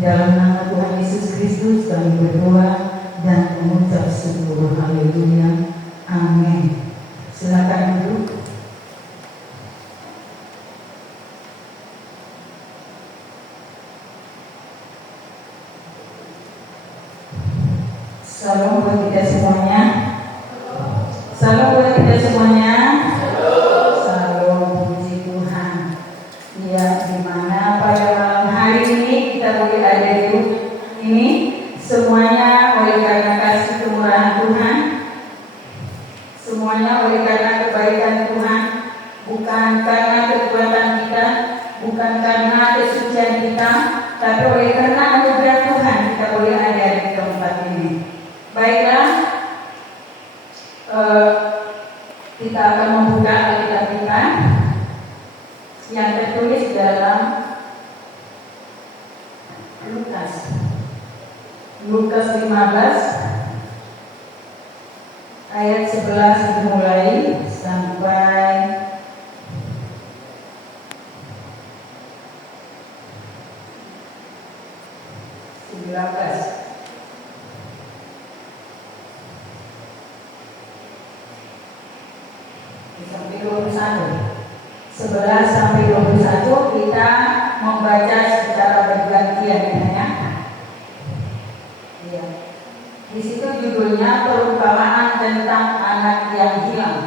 dalam nama Tuhan Yesus Kristus kami berdoa dan mengucap syukur. Haleluya. Amin. Silakan duduk. Salam buat kita semuanya. Salam buat kita semuanya. Salam puji Tuhan. Ya, dimana pada malam hari ini kita boleh ada di ini semuanya oleh karena kasih kemurahan Tuhan, semuanya oleh karena kebaikan Tuhan, bukan karena kekuatan kita, bukan karena kesucian kita, tapi oleh karena anugerah Tuhan kita boleh ada di tempat ini. Baiklah, kita akan membuka Alkitab kita yang tertulis dalam Lukas 15 ayat 11 dimulai sampai 19. Sampai 21, 11 sampai 21 kita membaca secara bergantian ya. Iya. Di situ judulnya perumpamaan tentang anak yang hilang.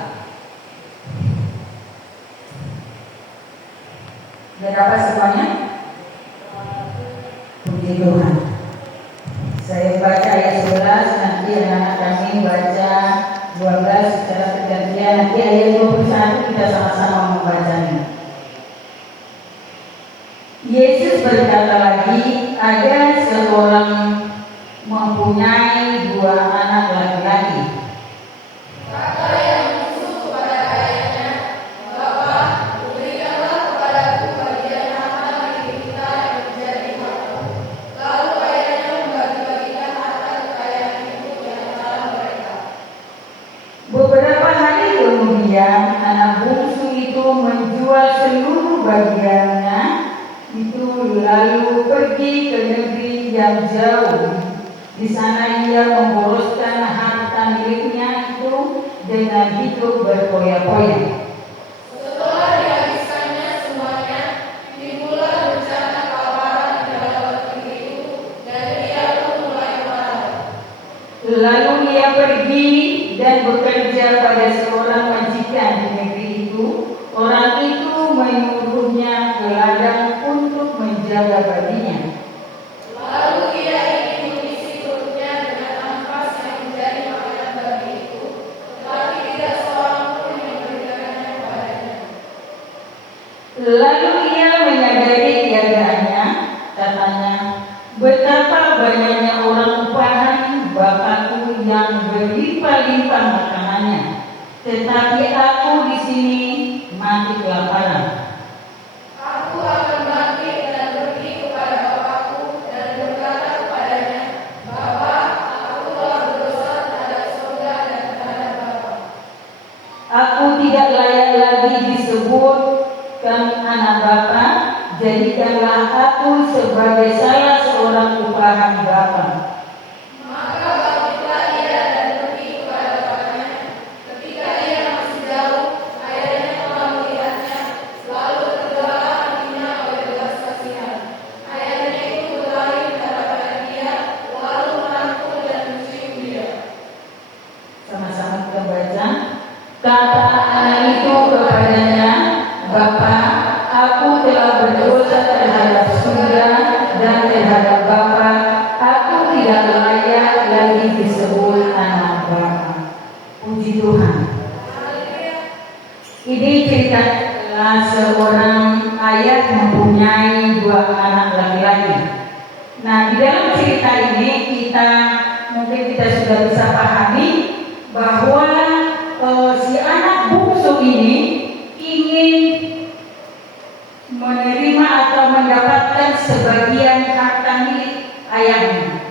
Dan apa semuanya? Puji Tuhan. Saya baca ayat 11, nanti anak kami baca 12 secara bergantian, nanti ayat 21 kita sama-sama membacanya. Yesus berkata lagi, ada seorang mempunyai 2 anak laki-laki. Maka yang musuh kepada ayahnya, Bapa, berikanlah kepadaku bagian harta milik kita yang menjadi hakku. Lalu ayahnya membagi-bagikan harta kekayaan itu di antara mereka. Beberapa hari kemudian anak bungsu itu menjual seluruh bagiannya itu lalu pergi ke negeri yang jauh. Di sana ia memboroskan harta miliknya itu dengan hidup berfoya-foya. Setelah dihabiskannya semuanya, timbullah bencana kelaparan di dalam negeri itu, dan ia pun mulai marah. Lalu ia pergi dan bekerja pada seorang majikan di negeri itu. Orang itu menyuruhnya ke ladang untuk menjaga baginya. Lalu ia ingin mengisi perutnya dengan ampas yang menjadi makanan babi itu, tetapi tidak seorang pun yang memberikannya kepadanya. Lalu ia menyadari keadaannya, katanya, betapa banyaknya orang upahan bapakku yang berlimpah-limpah makanannya, tetapi aku di sini mati kelaparan. Aku akan bangkit dan pergi kepada bapakku dan berkata kepadanya, Bapa, aku telah berdosa terhadap surga dan terhadap Bapa. Aku tidak layak lagi disebutkan anak Bapa, jadikanlah aku sebagai salah seorang upahan Bapa. Maka bangkitlah ia dan pergi kepada bapaknya. Ketika ia masih jauh, ayahnya telah melihatnya, lalu tergeraklah hatinya oleh belas kasihan. Ayahnya itu berlari menghadap dia, lalu merangkul dan mencium dia. Sama-sama kita baca. Kata anak itu kepadanya, Bapa, aku telah berdosa terhadap surga dan terhadap Bapa. Aku tidak layak lagi disebut anak Bapa. Puji Tuhan. Ini cerita seorang ayah mempunyai 2 anak laki-laki. Nah, di dalam cerita ini mungkin kita sudah bisa pahami bahwa si anak bungsu ini ingin menerima atau mendapatkan sebagian harta milik ayahnya.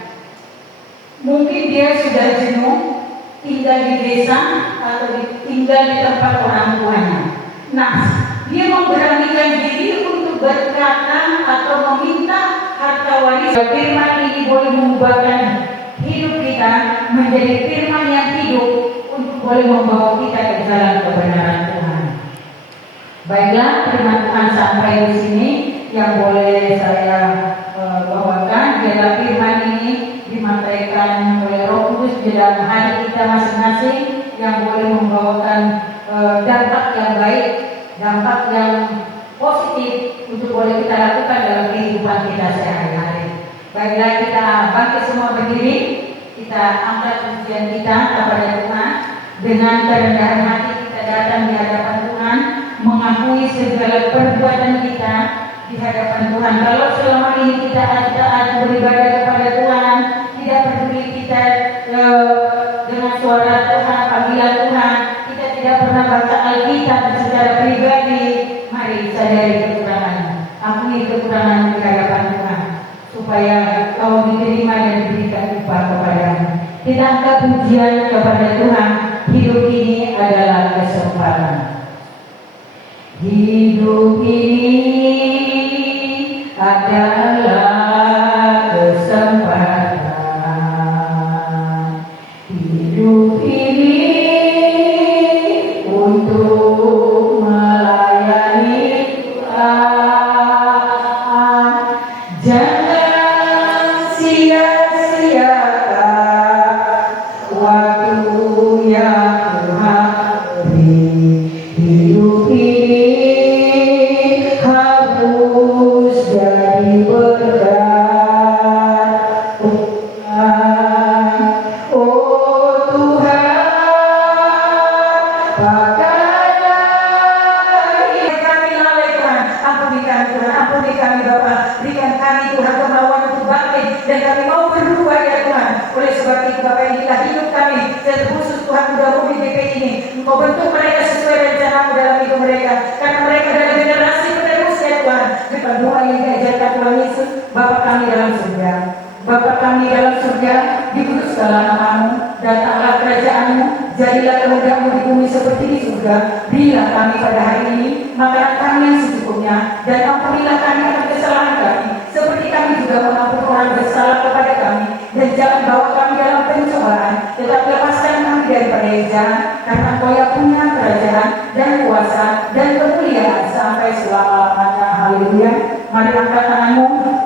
Mungkin dia sudah jenuh tinggal di desa atau tinggal di tempat orang tuanya. Nah, dia memberanikan diri untuk berkata atau meminta harta warisan. Firman ini boleh mengubahkan hidup kita menjadi firman yang hidup untuk boleh membawa kita ke jalan kebenaran Tuhan. Baiklah, firman Tuhan sampai di sini yang boleh saya bawakan ialah firman ini dimantaikan oleh Roh Kudus di dalam hati kita masing-masing yang boleh membawakan dampak yang baik, dampak yang positif untuk boleh kita lakukan dalam kehidupan kita sehari-hari. Baiklah, kita bangkit semua berdiri, kita angkat pujian kita kepada Tuhan dengan kerendahan hati kita datang di hadapan Tuhan, mengakui segala perbuatan kita di hadapan Tuhan. Kalau selama ini kita taat beribadah kepada Tuhan, tidak peduli kita dengan suara Tuhan, panggilan Tuhan, kita tidak pernah baca Alkitab secara pribadi, mari sadari kekurangan, ampuni kekurangan di hadapan Tuhan, supaya kau diterima dan diberikan upah kepadamu. Kita angkat pujian kepada Tuhan. Hidup ini adalah kesempatan. Hidup ini adalah kesempatan. Hidup ini untuk melayani Tuhan. Jangan sia-siakan waktu yang Tuhan beri. Hidup ini harus jadi berkat. Oh Tuhan, pakailah kami lalai Tuhan. Ampuni kami Tuhan, ampuni kami Bapa. Berikan kami Tuhan kemauan untuk bangkit dan kami mau berubah ya Tuhan. Oleh sebab itu Bapa, inilah hidup kami. Dan khusus Tuhan muda bumi GP ini, Engkau bentuk mereka sesuai rencana-Mu dalam hidup mereka. Karena mereka adalah generasi penerus ya Tuhan. Dengan doa yang diajarkan Tuhan Yesus, Bapa kami dalam surga. Bapa kami dalam surga, dikuduskanlah nama-Mu, datanglah kerajaan-Mu, jadilah kehendak-Mu di bumi seperti di surga. Berilah kami pada hari ini makanan kami yang secukupnya, dan ampunilah kami akan kesalahan kami, seperti kami juga mengampuni orang bersalah kepada kami. Dan jangan bawa kami dalam pencobaan, tetapi lepaskan kami daripada yang jahat, karena Engkau yang punya kerajaan dan kuasa dan kemuliaan sampai selama-lamanya. Haleluya. Mari angkat tanganmu.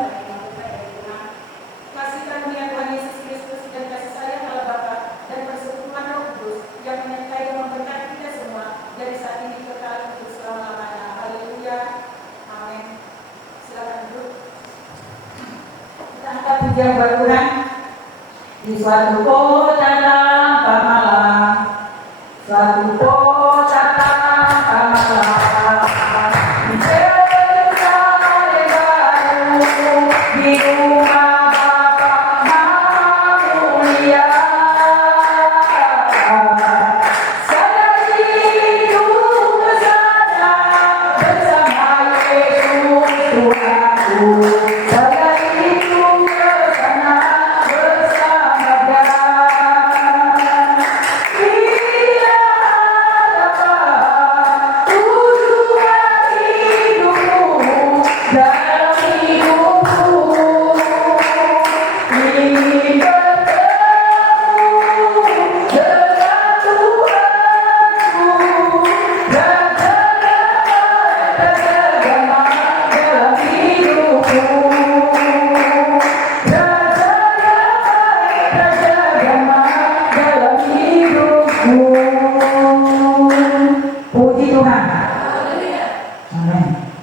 Pujian buat Tuhan. Di suatu kota tanpa malam, suatu kota tanpa malam, di Yerusalem baru, di rumah Bapa Maha Mulia. Saya hidup bersama Yesus Tuhanku. Puji Tuhan. Amin.